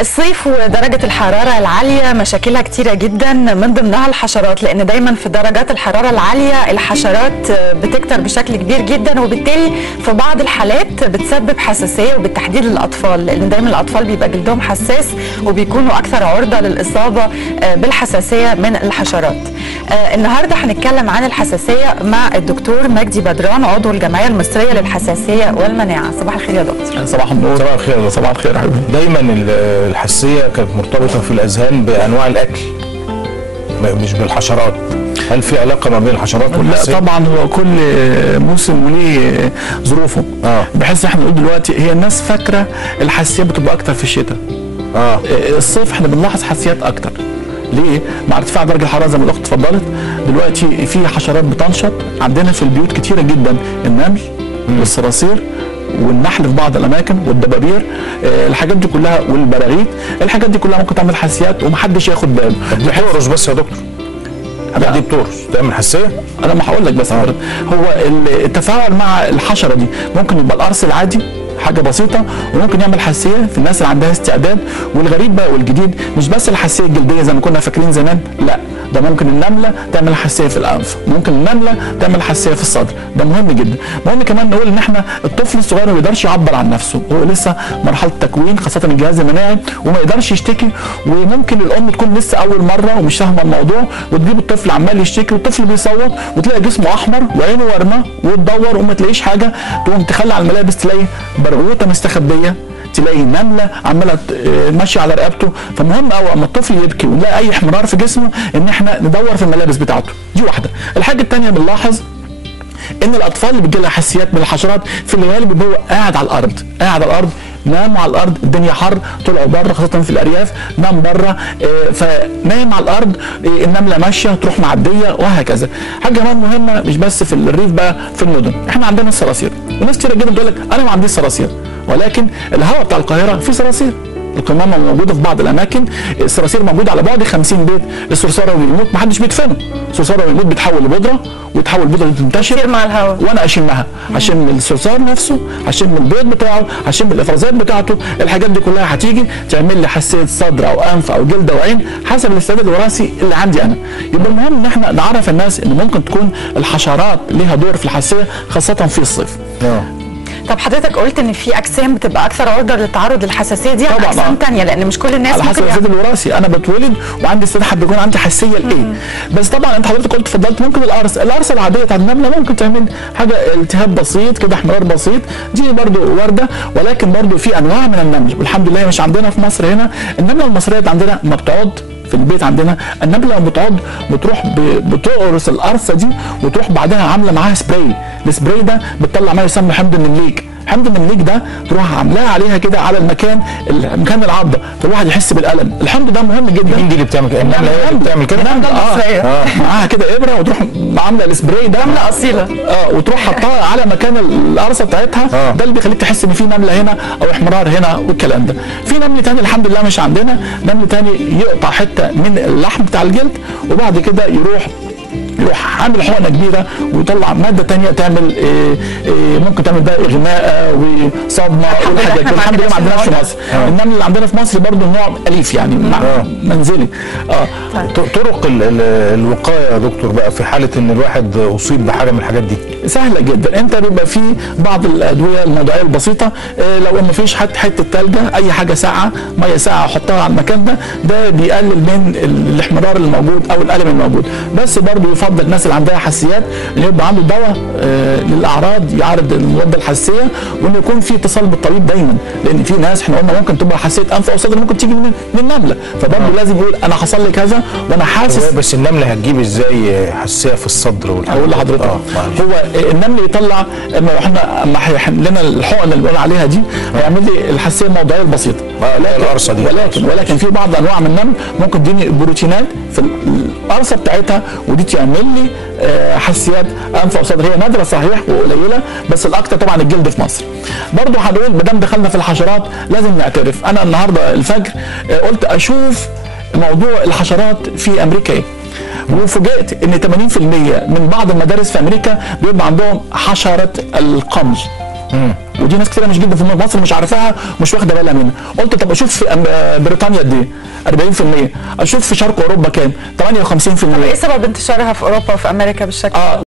الصيف ودرجة الحرارة العالية مشاكلها كتيرة جدا، من ضمنها الحشرات، لأن دايما في درجات الحرارة العالية الحشرات بتكتر بشكل كبير جدا، وبالتالي في بعض الحالات بتسبب حساسية، وبالتحديد للأطفال، لأن دايما الأطفال بيبقى جلدهم حساس وبيكونوا أكثر عرضة للإصابة بالحساسية من الحشرات. النهاردة هنتكلم عن الحساسية مع الدكتور مجدي بدران، عضو الجمعية المصرية للحساسية والمناعة. صباح الخير يا دكتور. صباح النور. صباح الخير. صباح الخير يا حبيبي. دايما الحساسيه كانت مرتبطه في الاذهان بانواع الاكل مش بالحشرات. هل في علاقه ما بين الحشرات والحساسيه؟ لا طبعا، هو كل موسم وليه ظروفه. بحيث احنا نقول دلوقتي هي الناس فاكره الحساسيه بتبقى اكتر في الشتاء. الصيف احنا بنلاحظ حساسيات اكتر. ليه؟ مع ارتفاع درجه الحراره زي ما الاخت اتفضلت، دلوقتي في حشرات بتنشط عندنا في البيوت كتيره جدا، النمل والصراصير والنحل في بعض الاماكن والدبابير، الحاجات دي كلها والبراغيث، الحاجات دي كلها ممكن تعمل حساسيات ومحدش ياخد باله. بتقرص بس يا دكتور؟ الحاجات دي بتقرص تعمل حساسيه؟ انا ما هقول لك، بس هو التفاعل مع الحشره دي ممكن يبقى القرص العادي حاجه بسيطه، وممكن يعمل حساسيه في الناس اللي عندها استعداد. والغريب بقى والجديد مش بس الحساسيه الجلديه زي ما كنا فاكرين زمان، لا، ده ممكن النمله تعمل حساسيه في الانف، ممكن النمله تعمل حساسيه في الصدر. ده مهم جدا. مهم كمان نقول ان احنا الطفل الصغير ما بيقدرش يعبر عن نفسه، هو لسه مرحله تكوين، خاصه الجهاز المناعي، وما يقدرش يشتكي. وممكن الام تكون لسه اول مره ومش فاهمه الموضوع، وتجيب الطفل عمال يشتكي، والطفل بيصوت، وتلاقي جسمه احمر وعينه ورمه، وتدور وما تلاقيش حاجه، تقوم تخلي على الملابس تلاقي برغوثه مستخبيه، تلاقي نمله عماله ماشيه على رقبته. فمهم قوي اما الطفل يبكي ونلاقي اي احمرار في جسمه ان احنا ندور في الملابس بتاعته. دي واحده. الحاجه الثانيه بنلاحظ ان الاطفال اللي بيجي لها حساسيات من الحشرات في الغالب بيبقوا قاعد على الارض، ناموا على الارض، الدنيا حر، طلعوا بره خاصه في الارياف، نام بره، فنايم على الارض، النمله ماشيه تروح معديه وهكذا. حاجه كمان مهمه مش بس في الريف بقى، في المدن احنا عندنا الصراصير، وناس كتير جدا بتقول لك انا ما عنديش صراصير، ولكن الهواء بتاع القاهره فيه صراصير، القمامه موجوده في بعض الاماكن، الصراصير موجوده على بعد 50 بيت. الصرصاره بيموت ما حدش بيدفنه، الصرصاره بيموت بتحول لبودره، وتحول البودره دي تنتشر مع الهواء، وانا اشمها، اشم الصرصار نفسه، اشم البيض بتاعه، اشم الافرازات بتاعته. الحاجات دي كلها هتيجي تعمل لي حساسيه صدر او انف او جلد او عين حسب الاستعداد الوراثي اللي عندي انا. يبقى المهم ان احنا نعرف الناس ان ممكن تكون الحشرات ليها دور في الحساسيه خاصه في الصيف. طب حضرتك قلت ان في اجسام بتبقى اكثر عرضه للتعرض للحساسيه دي عن اجسام ثانيه، لان مش كل الناس على حسب الاستعداد الوراثي. انا بتولد وعندي استعداد بيكون عندي حساسيه لايه. بس طبعا انت حضرتك قلت اتفضلت ممكن القرصه العاديه بتاعت النمله ممكن تعمل حاجه التهاب بسيط كده، احمرار بسيط، دي برضو وارده. ولكن برضو في انواع من النمل، والحمد لله مش عندنا في مصر هنا. النمله المصريه عندنا ما بتقعد في البيت، عندنا النمله لما بتقعد بتروح بتقرص القرصه دي، وتروح بعدها عامله معاها سبراي. السبراي ده بتطلع ما يسمى حمض النمليك. حمض النمليك ده تروح عاملاها عليها كده على مكان العضه، فالواحد يحس بالالم. الحمض ده مهم جدا. مين دي اللي بتعمل كده؟ النمله هي اللي بتعمل كده؟ معاها كده ابره، وتروح عامله السبراي ده، نمله اصيله، وتروح حطها على مكان القرصه بتاعتها. ده اللي بيخليك تحس ان في نمله هنا او احمرار هنا والكلام ده. في نمل تاني الحمد لله مش عندنا، نمل تاني يقطع حته من اللحم بتاع الجلد، وبعد كده يروح عامل حقنه كبيره ويطلع ماده ثانيه تعمل ممكن تعمل بقى اغماء وصدمه والحاجات دي. الحمد لله ما عندناش في مصر. النمل اللي عندنا في مصر برضه نوع اليف يعني منزلي. طرق الوقايه يا دكتور بقى في حاله ان الواحد اصيب بحاجه من الحاجات دي سهله جدا. انت بيبقى في بعض الادويه الموضعيه البسيطه، لو ما فيش حته ثلجه، اي حاجه ساقعه، ميه ساقعه حطها على المكان ده بيقلل من الاحمرار الموجود او الالم الموجود. بس برضه يفضل الناس اللي عندها حساسيات ان يبقى عنده دواء للاعراض يعرض المواد الحساسيه، وان يكون في اتصال بالطبيب دايما، لان في ناس احنا قلنا ممكن تبقى حساسيه انف او صدر ممكن تيجي من النمله، فبرضه لازم يقول انا حصل لي كذا وانا حاسس. بس النمله هتجيب ازاي حساسيه في الصدر والحاجات؟ اقول لحضرتك هو النمل يطلع اما هيحمل لنا الحقن اللي بنقول عليها دي هيعمل لي الحساسيه الموضعيه البسيطه، القرصه دي. ولكن في بعض انواع من النمل ممكن تديني بروتينات في القرصه بتاعتها، ودي تعمل لي حساسيات انف او صدر. هي نادره صحيح وقليله، بس الاكثر طبعا الجلد في مصر. برضه هنقول ما دام دخلنا في الحشرات لازم نعترف. انا النهارده الفجر قلت اشوف موضوع الحشرات في امريكا ايه، وفوجئت ان 80% من بعض المدارس في امريكا بيبقى عندهم حشره القمل. ودي ناس كتير مش جدا في مصر مش عارفاها ومش واخده بالها منها. قلت طب اشوف في بريطانيا قد ايه؟ 40%. اشوف في شرق اوروبا كام؟ 58%. طب ايه سبب انتشارها في اوروبا وفي امريكا بالشكل ده؟